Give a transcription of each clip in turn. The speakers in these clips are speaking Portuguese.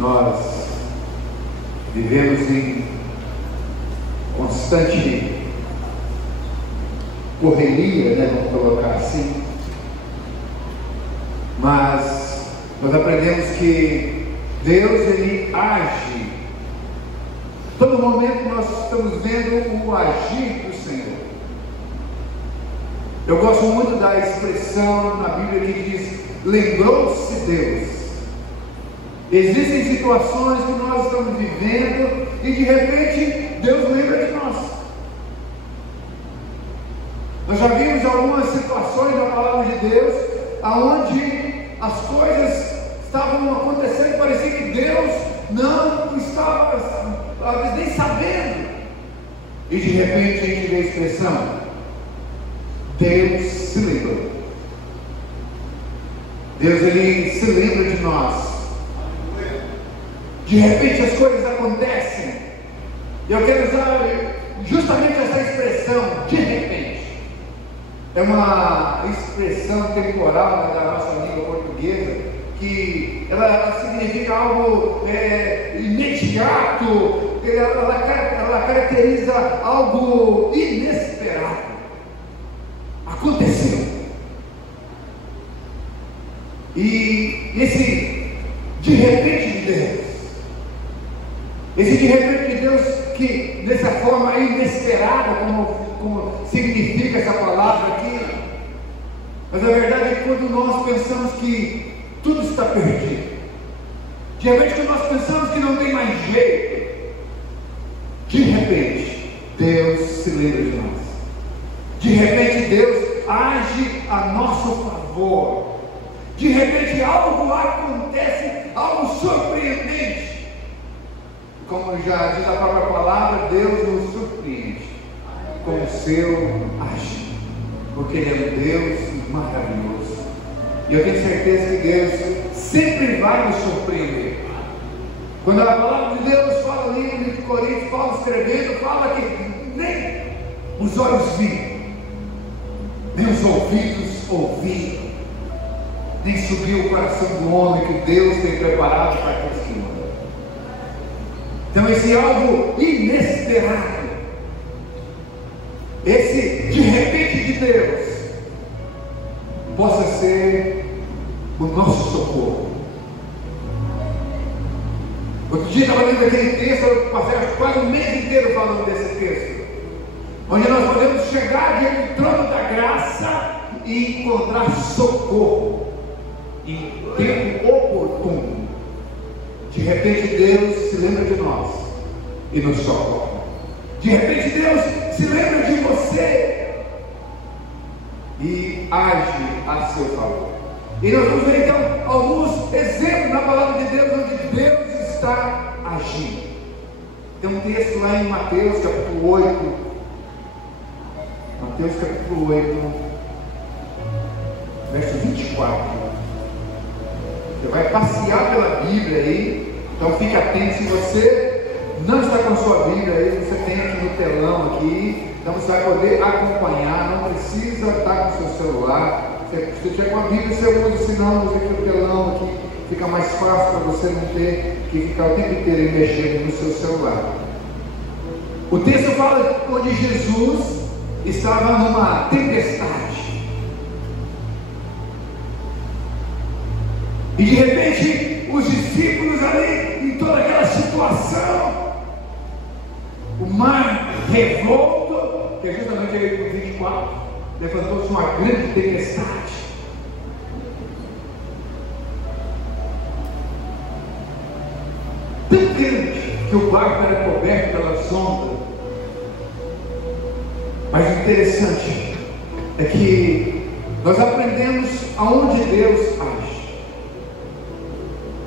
Nós vivemos em constante correria, né, vamos colocar assim, mas nós aprendemos que Deus, Ele age. Todo momento nós estamos vendo o agir do Senhor. Eu gosto muito da expressão na Bíblia que diz: lembrou-se Deus. Existem situações que nós estamos vivendo e de repente Deus lembra de nós. Nós já vimos algumas situações na palavra de Deus aonde as coisas estavam acontecendo, parecia que Deus não estava nem sabendo, e de repente a gente vê a expressão: Deus se lembrou. Deus, Ele se lembra de nós. De repente as coisas acontecem. Eu quero usar justamente essa expressão, de repente. É uma expressão temporal da nossa língua portuguesa, que ela significa algo imediato, ela caracteriza algo inesperado. Aconteceu. E esse de repente de Deus, esse de repente de Deus, que dessa forma inesperada, como significa essa palavra aqui, mas a verdade é que quando nós pensamos que tudo está perdido, de repente quando nós pensamos que não tem mais jeito, de repente Deus se lembra de nós. De repente Deus age a nosso favor. De repente algo acontece, algo surpreendente. Como já diz a própria palavra, Deus nos surpreende com o seu agir, porque Ele é um Deus maravilhoso. E eu tenho certeza que Deus sempre vai nos surpreender. Quando a palavra de Deus fala ali em Coríntios, Paulo escrevendo, fala que nem os olhos viram, nem os ouvidos ouviram, nem subiu o coração do homem que Deus tem preparado para aqueles que amam. Então esse algo inesperado, esse de repente de Deus, possa ser o nosso socorro. Outro dia estava lendo aquele texto, eu passei quase um mês inteiro falando desse texto, onde nós podemos chegar diante do trono da graça e encontrar socorro em tempo oportuno. De repente Deus se lembra de nós e nos socorre. De repente Deus se lembra de você e age a seu favor. E nós vamos ver então alguns exemplos na palavra de Deus onde Deus está agindo. Tem um texto lá em Mateus capítulo 8. Mateus capítulo 8, verso 24. Você vai passear pela Bíblia aí, então fique atento. Se você não está com a sua Bíblia aí, você tem aqui no telão aqui, então você vai poder acompanhar, não precisa estar com o seu celular. Se tiver com a Bíblia, você usa, senão usa aqui o telão aqui, fica mais fácil para você não ter que ficar o tempo inteiro mexendo no seu celular. O texto fala onde Jesus estava numa tempestade. E de repente, os discípulos ali, em toda aquela situação, o mar revolto, que é justamente aí no 24, levantou-se uma grande tempestade. Tão grande que o barco era coberto pela sombra. Mas o interessante é que nós aprendemos aonde Deus age.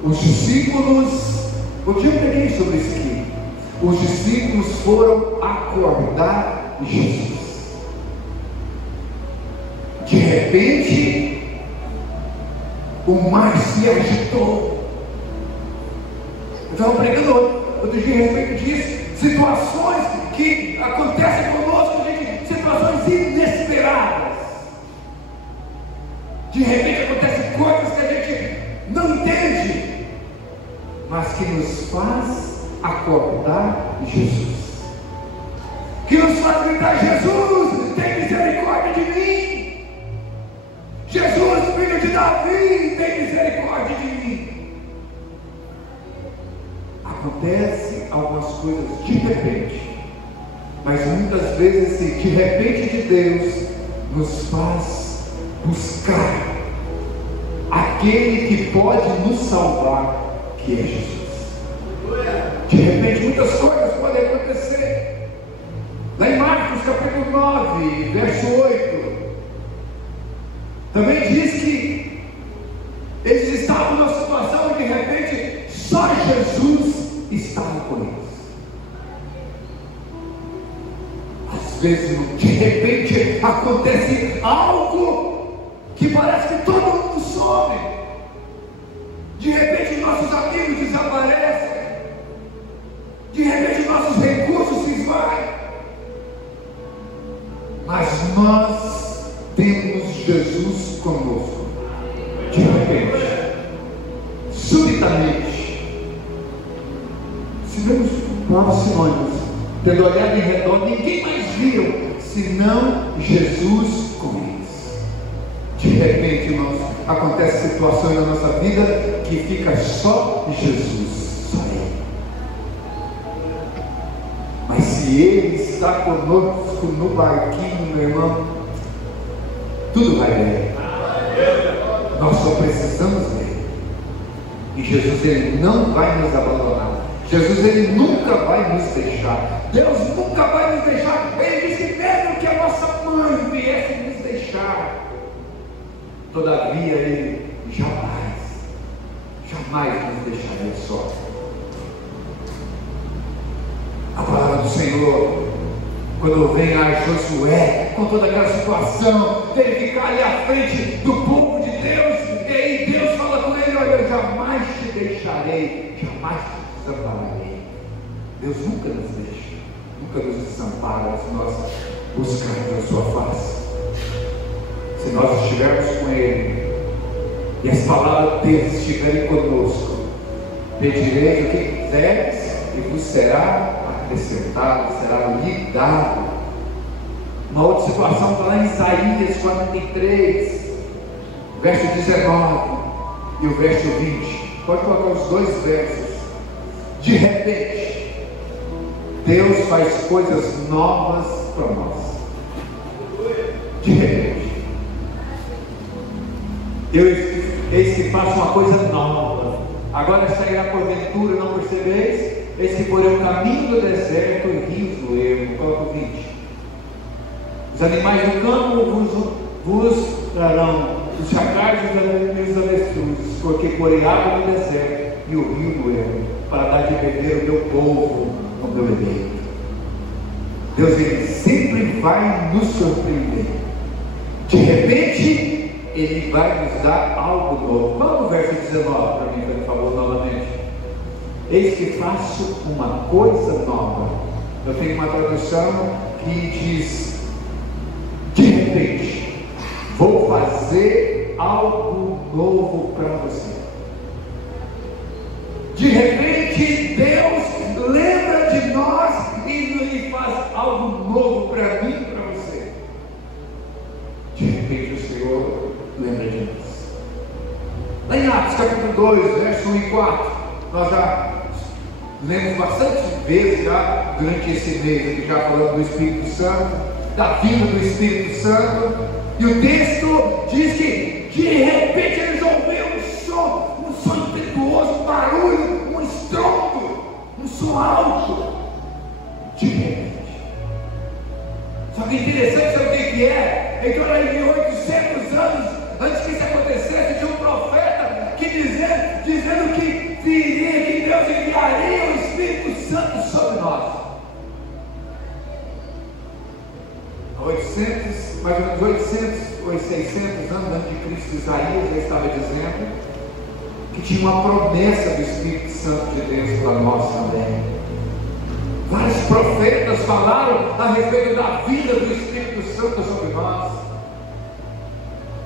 Os discípulos, o dia eu preguei sobre isso aqui. Os discípulos foram acordar Jesus. De repente, o mar se agitou. Eu estava pregando outro dia a respeito disso. Situações que acontecem conosco, gente, situações inesperadas. De repente acontecem coisas que a gente não entende. mas que nos faz acordar Jesus, que nos faz gritar: Jesus, tem misericórdia de mim. Jesus, filho de Davi, tem misericórdia de mim. Acontece algumas coisas de repente, mas muitas vezes esse de repente de Deus nos faz buscar aquele que pode nos salvar, que é Jesus. De repente muitas coisas podem acontecer. Lá em Marcos capítulo 9, verso 8, também diz que eles estavam numa situação e de repente só Jesus estava com eles. Às vezes, de repente, acontece algo que parece que todo mundo some. De repente, nossos amigos desaparecem. De repente, nossos recursos se esvaem. Mas nós temos Jesus conosco. De repente, subitamente, se vemos próprios sinônimos, tendo olhado em redor, ninguém mais viu senão Jesus com eles. De repente, irmãos, acontecem situações na nossa vida que fica só Jesus, só Ele. Mas se Ele está conosco no barquinho, meu irmão, tudo vai bem. Nós só precisamos dele. E Jesus, Ele não vai nos abandonar. Jesus, Ele nunca vai nos deixar. Deus nunca vai nos deixar. Ele disse que mesmo que a nossa mãe viesse nos deixar, todavia Ele jamais nos deixaria só. A palavra do Senhor, quando vem a Josué, com toda aquela situação, dele ficar ali à frente do povo de Deus, e aí Deus fala com ele: olha, eu jamais te deixarei, jamais te desampararei. Deus nunca nos deixa, nunca nos desampara, se nós buscarmos a sua face, se nós estivermos com Ele, e as palavras dele estiverem conosco. Pedireis o que quiseres, e vos será acrescentado, será lhe dado. Uma outra situação está lá em Isaías 43, verso 19 e o verso 20. Pode colocar os dois versos. De repente, Deus faz coisas novas para nós. De repente, eis que faço uma coisa nova. Agora sairá porventura, não percebeis? Eis que porém o caminho do deserto e rios do ermo. Coloca o 20. Os animais do campo vos trarão, os chacais e os avestruzes, porque porém água no deserto e o rio do ermo, para dar de beber o meu povo o meu eleito. Deus, Ele sempre vai nos surpreender. De repente, Ele vai nos dar algo novo. Vamos no verso 19 para mim, por favor, novamente. Eis que faço uma coisa nova. Eu tenho uma tradução que diz: de repente, vou fazer algo novo para você. De repente, Deus lembra de nós e Ele faz algo novo para mim e para você. De repente, o Senhor lembra de nós. Lá em Atos capítulo 2, verso 1 e 4, nós já lemos bastante vezes já durante esse mês aqui, já falando do Espírito Santo, da vinda do Espírito Santo, e o texto diz que de repente eles ouviram um som impetuoso, um barulho, um estrondo, um som alto. De repente. Só que interessante, sabe o que é? É que olha, em 800 anos antes que isso acontecesse, tinha um profeta que dizendo que viria, que Deus enviaria o Espírito Santo sobre nós. Há 800, mais ou menos 800 ou 600 anos antes de Cristo, Isaías já estava dizendo que tinha uma promessa do Espírito Santo de Deus para nós também. Vários profetas falaram a respeito da vida do Espírito Santo sobre nós.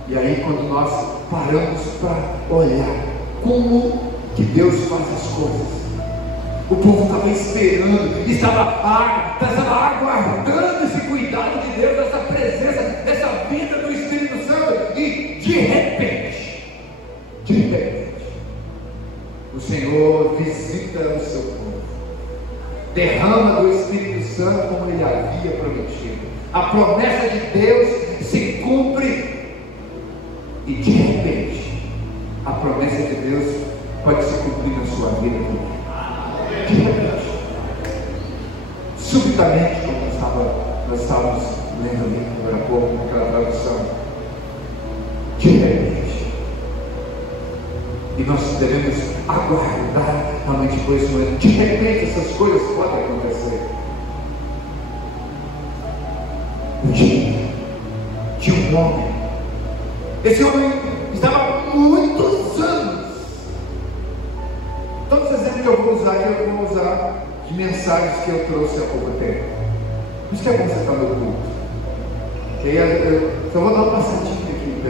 E aí, quando nós paramos para olhar como que Deus faz as coisas. O povo estava esperando, estava aguardando esse cuidado de Deus, essa presença, essa vinda do Espírito Santo, e de repente, o Senhor visita o seu povo, derrama do Espírito Santo como Ele havia prometido. A promessa de Deus se cumpre, e de repente, a promessa de Deus pode se cumprir na sua vida também. De repente, subitamente, como nós estávamos lendo ali agora há pouco, naquela tradução, de repente, e nós devemos aguardar realmente por isso mesmo. De repente essas coisas podem acontecer. Um dia, de um homem, esse homem estava há muitos anos. Todos os exemplos que eu vou usar aqui, eu vou usar de mensagens que eu trouxe há pouco tempo. Por isso que é bom você estar no culto. E aí eu só vou dar uma passadinha aqui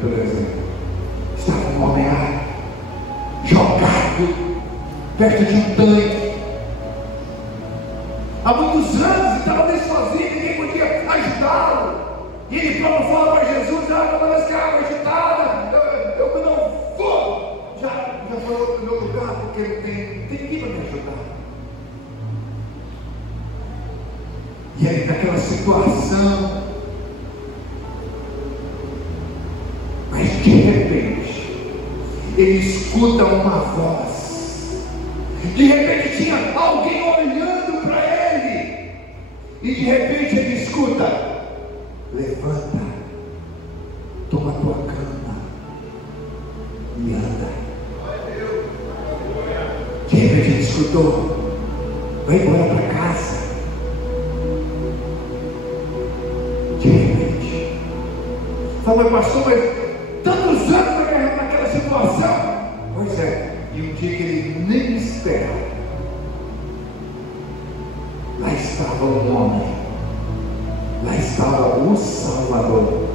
pelo exemplo. Estava um homem jogado perto de um tanque há muitos anos, estava ali sozinho, ninguém podia ajudá-lo. E ele fala para Jesus: parece que a água agitada, eu não vou. Já falou no meu lugar, porque não tem ninguém para me ajudar. E aí, naquela situação, mas de repente, ele escuta uma voz. De repente, tinha alguém olhando para ele. E de repente, ele escuta: levanta, toma tua cama e anda. De repente ele escutou: vai embora para casa. De repente, fala: pastor, mas tantos anos naquela situação. Pois é, e um dia que ele nem esperava, lá estava um homem, lá estava o Salvador,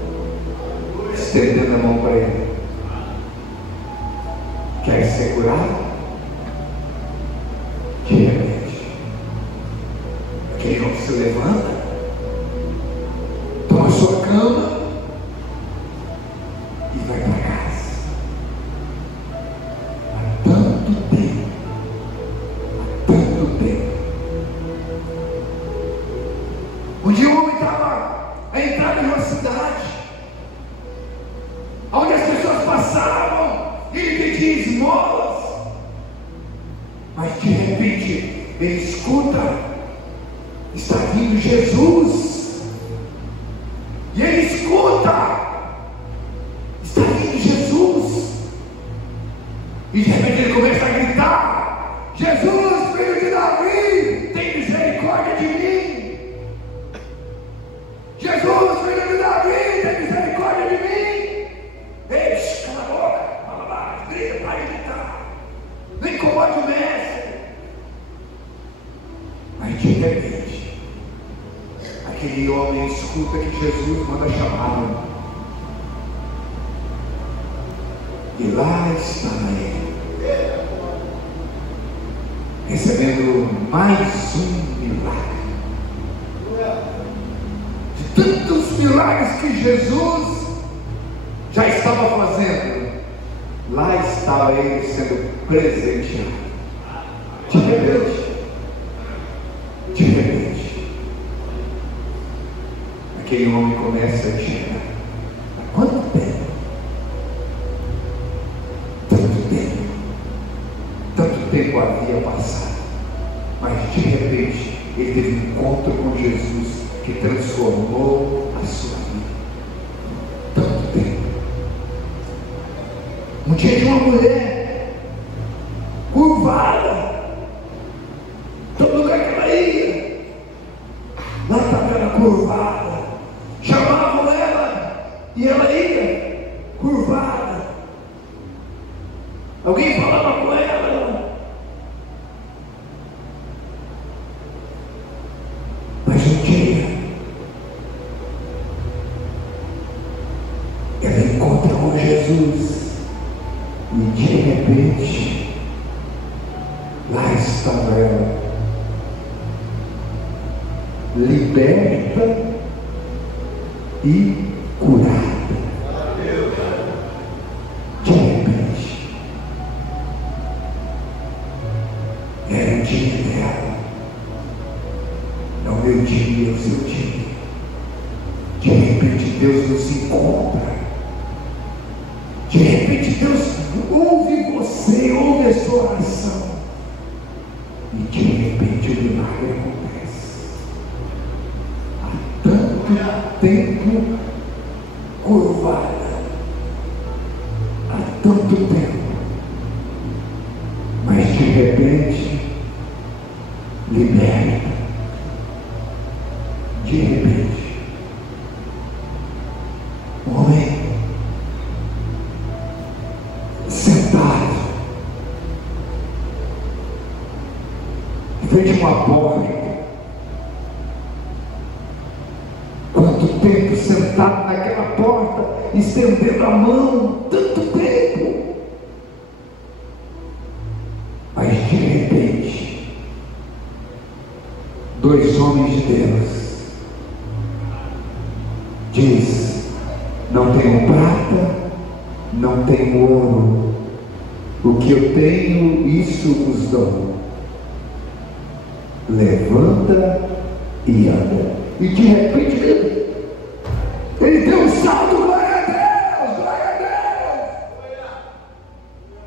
estendendo a mão para ele. Quer ser curado? De repente, aquele homem se levanta, toma sua cama e vai para casa. Há tanto tempo, um dia o homem estava à entrada de uma cidade, onde as pessoas passavam e ele pedia esmolas. Mas de repente ele escuta: está vindo Jesus. E ele escuta: está vindo Jesus. E de repente ele começa a gritar: Jesus, filho de Davi, tem misericórdia de mim. Jesus, filho de Davi, tem misericórdia de mim. Ei, cala a boca, fala lá, grita, para de gritar, não incomode o mestre. Mas de repente, aquele homem escuta que Jesus manda chamá-lo. E lá está ele, recebendo mais um milagre. De tantos milagres que Jesus já estava fazendo, lá estava ele sendo presenteado. De repente, aquele homem começa a enxergar. Há quanto tempo? Tanto tempo havia passado. Mas de repente, ele teve um encontro com Jesus que transformou a sua vida. Tanto tempo. Um dia de uma mulher curvada, todo lugar que ela ia, lá estava ela curvada. Chamavam ela e ela ia curvada. Alguém falava com ela, mas um dia ela encontra com Jesus. E de repente, Lá estava ela, liberta e curada. De repente, era o dia dela, é o meu dia, é o seu dia. De repente Deus nos encontra. De repente Deus ouve você, ouve a sua oração. E de repente o milagre acontece. Há tanto tempo curvada. Há tanto tempo. Mas de repente liberta. De repente. Homem sentado em frente a uma porta. Quanto tempo sentado naquela porta, estendendo a mão, tanto tempo. Mas de repente, dois homens de Deus diz: não tenho prata, não tenho ouro, o que eu tenho, isso vos dou. Levanta e anda. E de repente ele deu um salto. Glória a Deus, glória a Deus.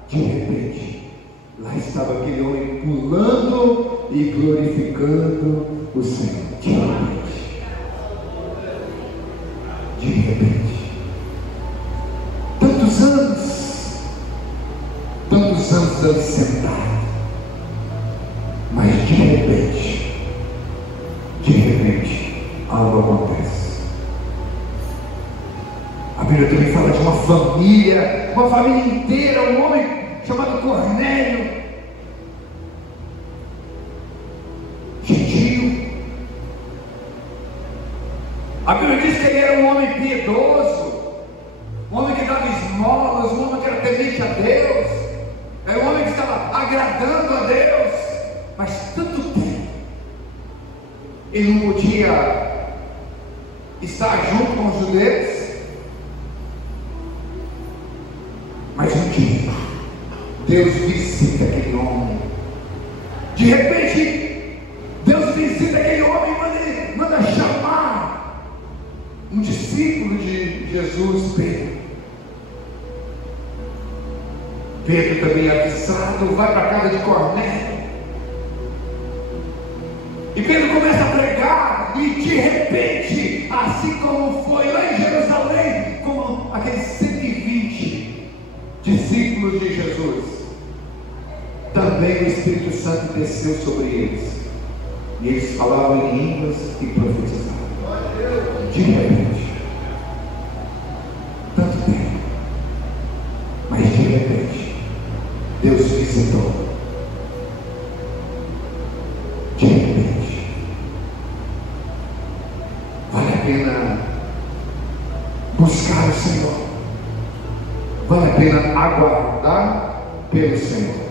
De repente, lá estava aquele homem pulando e glorificando o Senhor. De repente, tantos anos ali sentado, mas de repente, algo acontece. A Bíblia também fala de uma família inteira, um homem chamado Cornélio, gentio. A Bíblia diz que ele era um homem piedoso, um homem que dava esmolas, um homem que era temente a Deus, um homem que estava agradando a Deus, mas tanto tempo ele não podia estar junto com os judeus. Mas um dia Deus visita aquele homem. De repente Deus visita aquele homem e manda chamar um discípulo de Jesus, Pedro. Pedro também avisado, vai para a casa de Cornélio. E Pedro começa a pregar, e de repente, assim como foi lá em Jerusalém, como aqueles 120 discípulos de Jesus, também o Espírito Santo desceu sobre eles, e eles falavam em línguas e profetizavam. De repente, tanto tempo, mas de repente, Deus visitou. De repente, vale a pena buscar o Senhor, vale a pena aguardar pelo Senhor.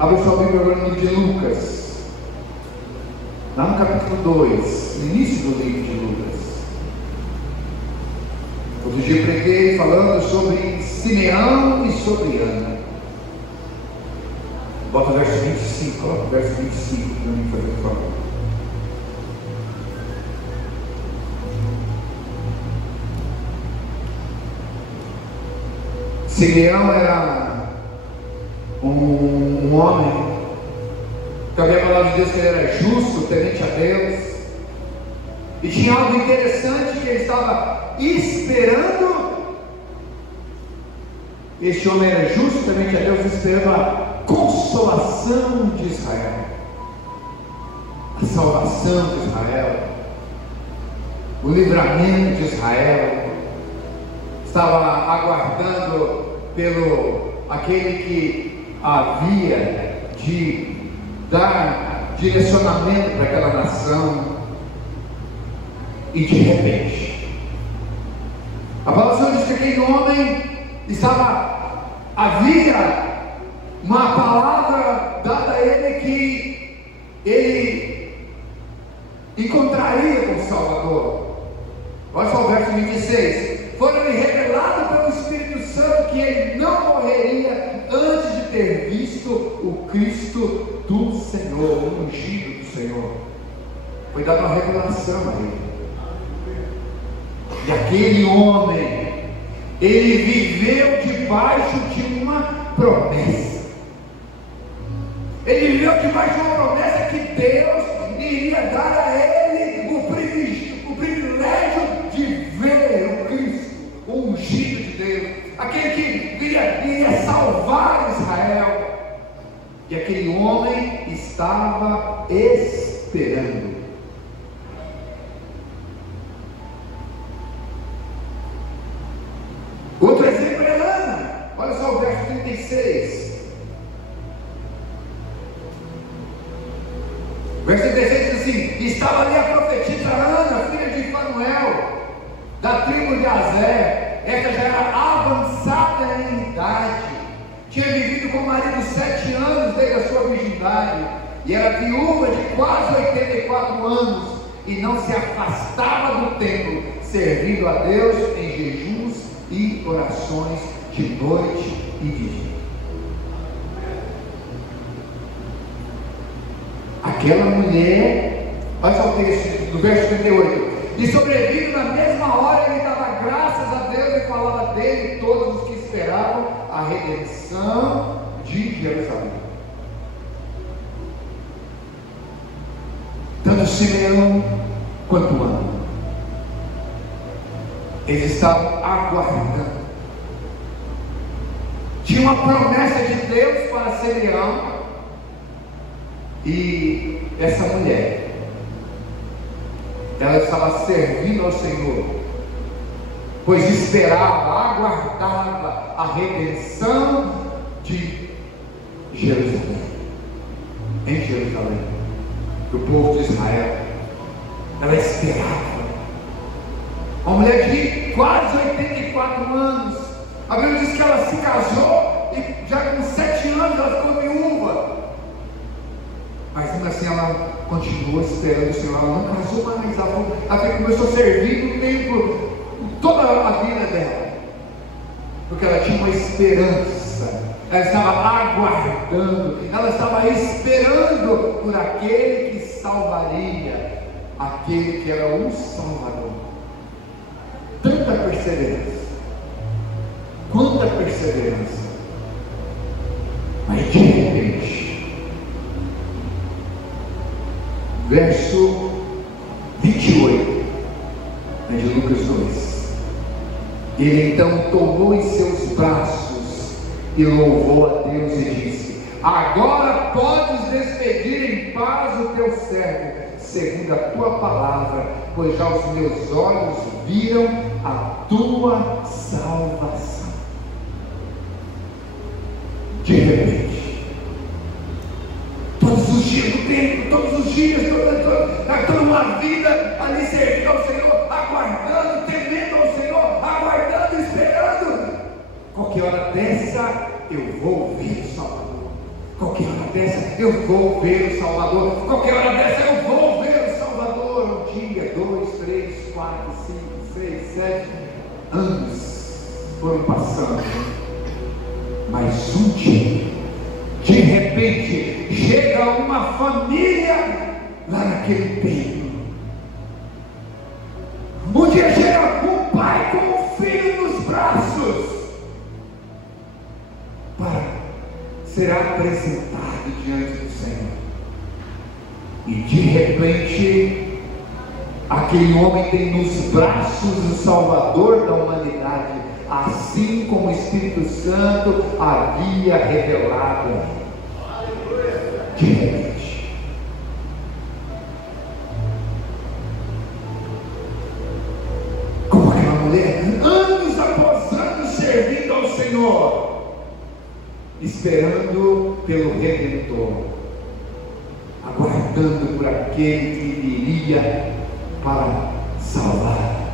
Abra sua Bíblia agora no livro de Lucas, lá no capítulo 2, no início do livro de Lucas. Outro dia eu preguei falando sobre Simeão e sobre Ana. Bota o verso 25, coloca o verso 25 para mim, por favor. Simeão era um homem, que havia palavra de Deus que ele era justo, temente a Deus, e tinha algo interessante que ele estava esperando. Este homem era justo, temente a Deus, esperando a consolação de Israel, a salvação de Israel, o livramento de Israel. Estava aguardando pelo aquele que havia de dar direcionamento para aquela nação. E de repente, a palavra diz que aquele homem havia uma palavra dada ele encontraria com o Salvador. Olha só o verso 26. Foi-lhe revelado pelo Espírito Santo que ele não morreria antes de ter visto o Cristo do Senhor, o ungido do Senhor. Foi dada uma revelação a ele. E aquele homem, ele viveu debaixo de uma promessa. Ele viveu debaixo de uma promessa que Deus iria dar a ele o privilégio de ver o Cristo, o ungido de Deus, aquele que iria salvar Israel. E aquele homem estava esperando. Outro exemplo é Ana. Olha só o verso 36. O verso 36 diz assim: estava ali a profetisa Ana, filha de Fanuel, da tribo de Azer. Esta já era avançada em idade, tinha vivido com o marido 7 anos desde a sua virgindade, e era viúva de quase 84 anos, e não se afastava do templo, servindo a Deus em jejuns e orações de noite e de dia. Aquela mulher, olha só o texto do verso 38. E sobrevindo na mesma hora, ele dava graças a Deus e falava dele todos os que esperavam a redenção de Jerusalém. Tanto Simeão quanto Ana, eles estavam aguardando. Tinha uma promessa de Deus para Simeão e essa mulher, ela estava servindo ao Senhor, pois esperava, aguardava a redenção de Jerusalém, em Jerusalém, do povo de Israel. Ela esperava. Uma mulher de quase 84 anos. A Bíblia diz que ela se casou e já com 7 anos ela ficou viúva. Mas ainda assim ela continuou esperando o Senhor. Ela não casou mais. Ela começou a servir no templo toda a vida dela, porque ela tinha uma esperança. Ela estava aguardando. Ela estava esperando por aquele que salvaria, aquele que era o Salvador. Tanta perseverança, quanta perseverança. Mas de repente, verso 28 de Lucas 2, ele então tomou em seus braços e louvou a Deus e disse: agora podes despedir em paz o teu servo, segundo a tua palavra, pois já os meus olhos viram a tua salvação. De repente, todos os dias do tempo, todos os dias, toda uma vida ali servindo ao Senhor, aguardando, temendo ao Senhor, aguardando, esperando. Qualquer hora dessa eu vou ver o Salvador. Qualquer hora dessa eu vou ver o Salvador. Qualquer hora dessa eu vou ver o Salvador. Um dia, 2, 3, 4, 5, 6, 7 anos foram passando. Mas um dia, de repente, chega uma família lá naquele templo. Um dia chega um pai com um filho nos braços para ser apresentado diante do Senhor. E de repente, aquele homem tem nos braços o Salvador da humanidade, assim como o Espírito Santo havia revelado. De repente, como aquela mulher, anos após anos servindo ao Senhor, esperando pelo Redentor, aguardando por aquele que viria para salvar,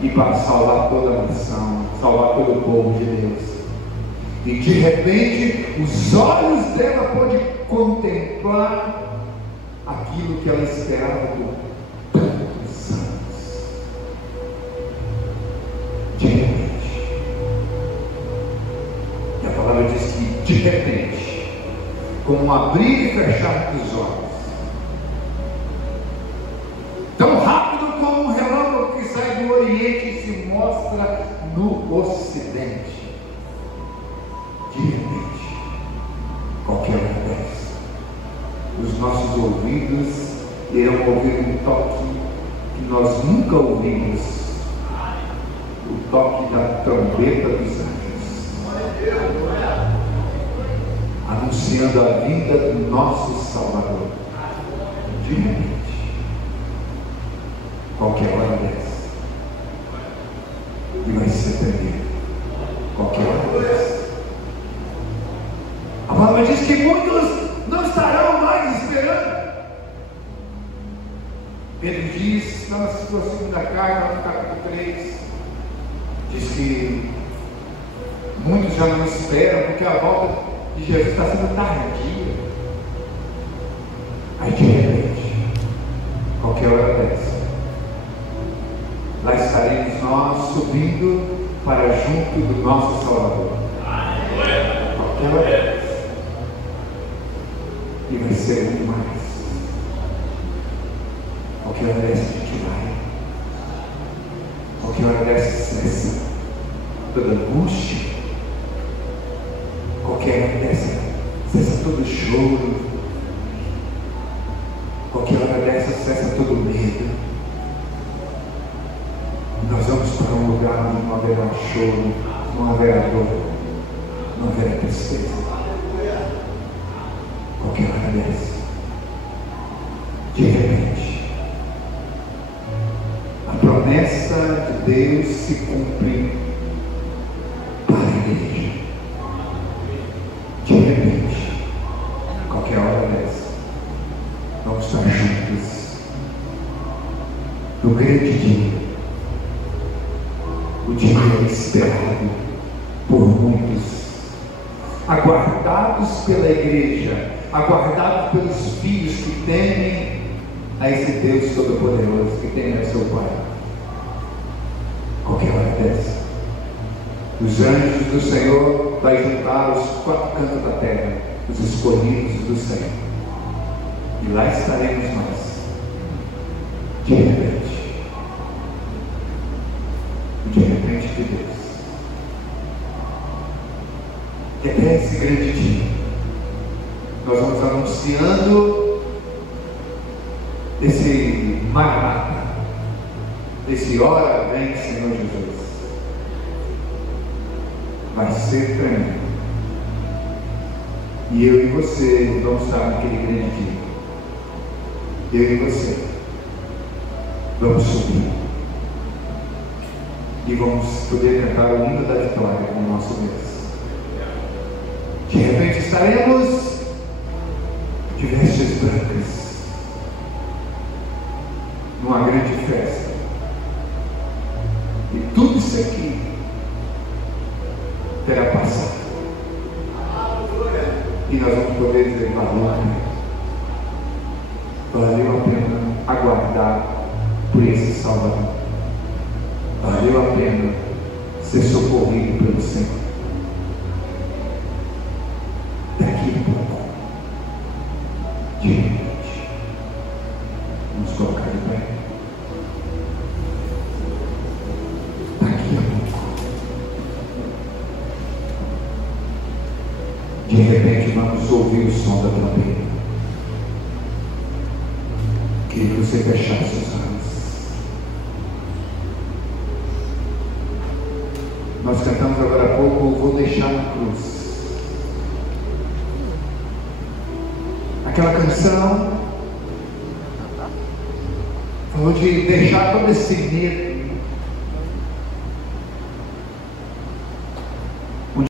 e para salvar toda a nação, salvar todo o povo de Deus. E de repente os olhos dela pôde contemplar aquilo que ela esperava por tantos anos. De repente. E a palavra diz que de repente, como um abrir e fechar dos olhos, tão rápido como um relâmpago que sai do Oriente e se mostra no Ocidente. De repente, qualquer hora dessa, os nossos ouvidos irão ouvir um toque que nós nunca ouvimos, o toque da trombeta dos anjos, anunciando a vinda do nosso Salvador. De repente, qualquer hora dessa, e vai ser perdido qualquer hora dessa. A palavra diz que muitos não estarão mais esperando. Pedro diz, na situação da carta, no capítulo 3, diz que muitos já não esperam, porque a volta de Jesus está sendo tardia. Aí de repente, qualquer hora dessa, lá estaremos nós subindo para junto do nosso Salvador. Qualquer hora dessa. E vai ser muito mais. Qualquer hora dessa a gente vai. Qualquer hora dessa cessa toda angústia. Qualquer hora dessa cessa todo choro. Qualquer hora dessa cessa todo medo. Nós vamos para um lugar onde não haverá choro, não haverá dor, não haverá tristeza. Qualquer hora dessa, de repente, a promessa de Deus se cumpre para a igreja. De repente, qualquer hora dessa, vamos estar juntos no grande dia, o dia esperado por muitos, aguardados pela igreja, aguardados pelos filhos que temem a esse Deus Todo-Poderoso, que temem a seu Pai. Qualquer hora dessa, os anjos do Senhor vai juntar os quatro cantos da terra, os escolhidos do Senhor, e lá estaremos nós. De repente de Deus. E até esse grande dia, nós vamos anunciando esse Maranata, esse hora vem Senhor Jesus. Vai ser tremendo. E eu e você vamos estar naquele grande dia. Eu e você vamos subir e vamos poder cantar o hino da vitória com o nosso Deus. De repente estaremos de vestes brancas numa grande festa, e tudo isso aqui terá passado, e nós vamos poder dizer: valeu a pena aguardar por esse Salvador, valeu a pena ser socorrido pelo Senhor. Daqui a pouco, de repente, vamos colocar de pé. Daqui a pouco, de repente, vamos ouvir o som da trombeta. Queria que você fechasse os olhos. Nós cantamos agora há pouco: vou deixar na cruz. Aquela canção falou de deixar todo esse medo,